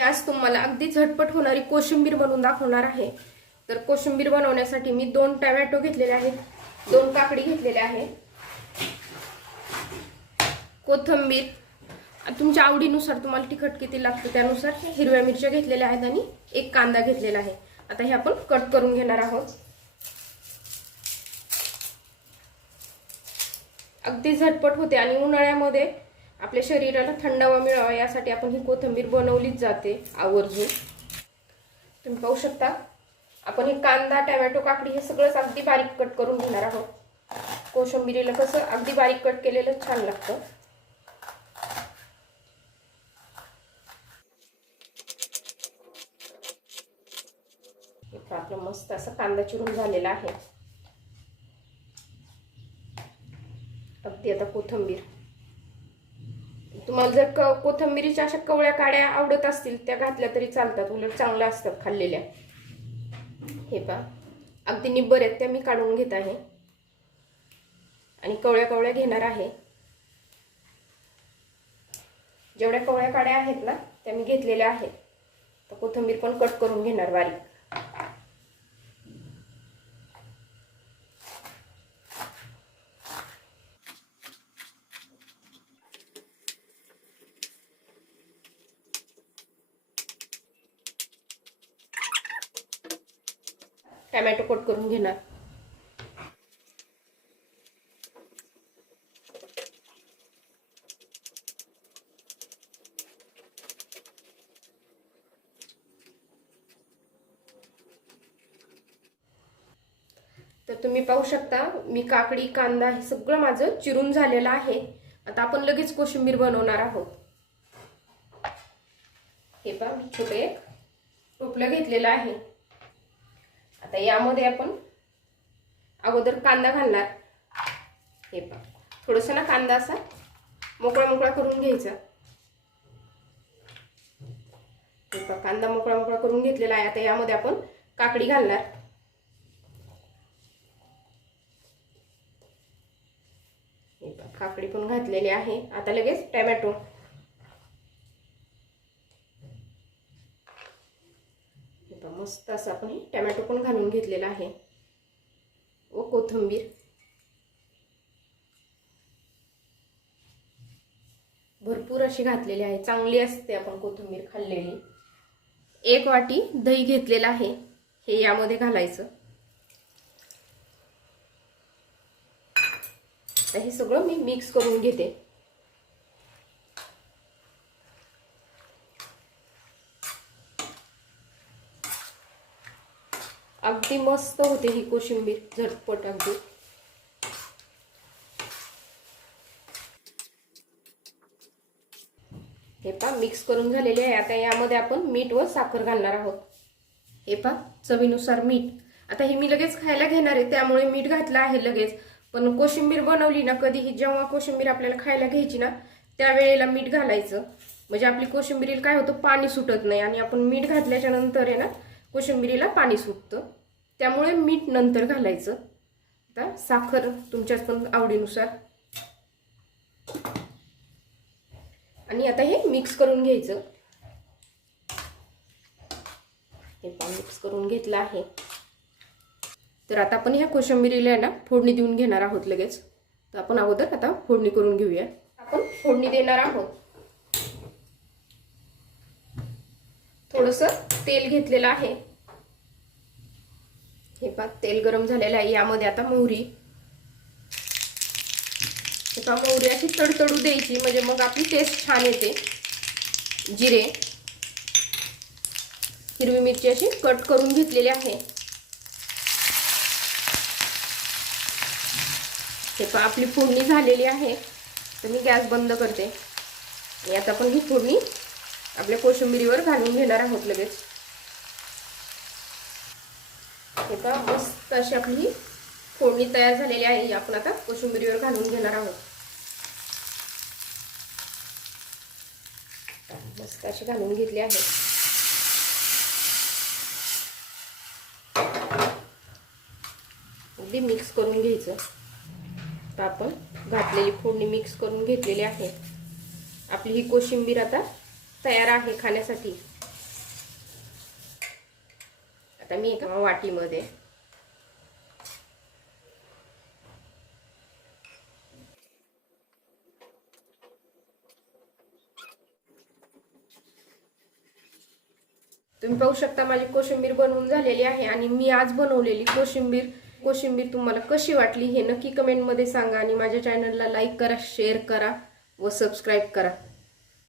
आज तुम्हाला अगदी झटपट होणारी कोशिंबीर बनवून दाखवणार आहे. तर कोशिंबीर बनवण्यासाठी मी दोन टमॅटो घेतलेले आहेत. दोन काकडी घेतलेल्या आहे. कोथंबीर. तुमच्या आवडीनुसार तुम्हाला तिखट किती लागतं त्यानुसार हिरव्या मिरच्या घेतलेल्या आहेत आणि एक कांदा घेतलेला आहे. आता हे आपण कट करून घेणार आहोत. अगदी झटपट होते आणि उन्हाळ्यामध्ये आपल्या शरीराला थंडावा मिळावा यासाठी आपण ही कोथिंबीर बनवलीच जाते आवर्जून. तुम्ही पाहू शकता आपण हे कांदा टॅमॅटो काकडी हे सगळंच अगदी बारीक कट करून घेणार आहोत. कोशिंबिरीला कसं अगदी बारीक कट केलेलं छान लागतं. आपलं मस्त असा कांदा चिरून झालेला आहे. अगदी आता कोथंबीर. तुम्हाला जर क कोथंबिरीच्या अशा कवळ्या काड्या आवडत असतील त्या घातल्या तरी चालतात. उलट चांगल्या असतात खाल्लेल्या. हे पा अगदी निब्बर आहेत त्या मी काढून घेत आहे. आणि कवळ्या कवळ्या घेणार आहे. जेवढ्या कवळ्या काड्या आहेत ना त्या मी घेतलेल्या आहेत. तर कोथंबीर पण कट करून घेणार बारीक. टमॅटो कट करून घेणार. तर तुम्ही पाहू शकता मी काकडी कांदा हे सगळं माझं चिरून झालेलं आहे. आता आपण लगेच कोशिंबीर बनवणार आहोत. हे पहा छोटे एक टोपलं घेतलेलं आहे. आता यामध्ये आपण अगोदर कांदा घालणार. हे पहा. थोडंसं ना कांदा असा मोकळा मोकळा करून घ्यायचा. हे पहा कांदा मोकळा मोकळा करून घेतलेला आहे. आता यामध्ये आपण काकडी घालणार. हे पहा काकडी पण घातलेली आहे. आता लगेच टॅमॅटो आता मस्त असं आपण हे टमॅटो पण घालून घेतलेला आहे. व कोथिंबीर. भरपूर अशी घातलेली आहे. चांगली असते आपण कोथिंबीर खाल्लेली. एक वाटी दही घेतलेलं आहे. हे यामध्ये घालायचं. हे सगळं मी मिक्स करून घेते. अगदी मस्त होते ही कोशिंबीर झटपट अगदी. हे पा मिक्स करून झालेले आहे. आता यामध्ये आपण मीठ व साखर घालणार आहोत. हे पा चवीनुसार मीठ. आता हे मी लगेच खायला घेणार आहे त्यामुळे मीठ घातलं आहे लगेच. पण कोशिंबीर बनवली ना कधीही जेव्हा कोशिंबीर आपल्याला खायला घ्यायची ना त्यावेळेला मीठ घालायचं. म्हणजे आपली कोशिंबिरीला काय होतं पाणी सुटत नाही. आणि आपण मीठ घातल्याच्या नंतर आहे ना कोशिंबिरीला पाणी सुटतं. त्यामुळे मीठ नंतर घालायचं. आता साखर तुमच्याच पण आवडीनुसार. आणि आता हे मिक्स करून घ्यायचं. हे पण मिक्स करून घेतलं आहे. तर आता आपण ह्या कोशंबिरीला आहे ना फोडणी देऊन घेणार आहोत लगेच. तर आपण अगोदर आता फोडणी करून घेऊया. आपण फोडणी देणार आहोत. थोडंसं तेल घेतलेलं आहे. हे पहा तेल गरम झालेलं आहे. यामध्ये आता मोहरी. हे पहा मोहरी अशी तडतडू द्यायची. म्हणजे मग आपली टेस्ट छान येते. जिरे. हिरवी मिरची अशी कट करून घेतलेली आहे. हे पहा आपली फोडणी झालेली आहे. तर मी गॅस बंद करते. आणि आता आपण ही फोडणी आपल्या कोशिंबिरीवर घालून घेणार आहोत लगेच. हे का मस्त अशी आपली ही फोडणी तयार झालेली आहे. ही आपण आता कोशिंबिरीवर घालून घेणार आहोत. मस्त अशी घालून घेतली आहे. अगदी मिक्स करून घ्यायचं. तर आपण घातलेली फोडणी मिक्स करून घेतलेली आहे. आपली ही कोशिंबीर आता तयार आहे खाण्यासाठी. आता मी एका वाटीमध्ये. तुम्ही पाहू शकता माझी कोशिंबीर बनवून झालेली आहे आणि मी आज बनवलेली कोशिंबीर. कोशिंबीर तुम्हाला कशी वाटली हे नक्की कमेंटमध्ये सांगा आणि माझ्या चॅनलला लाईक करा शेअर करा व सबस्क्राईब करा.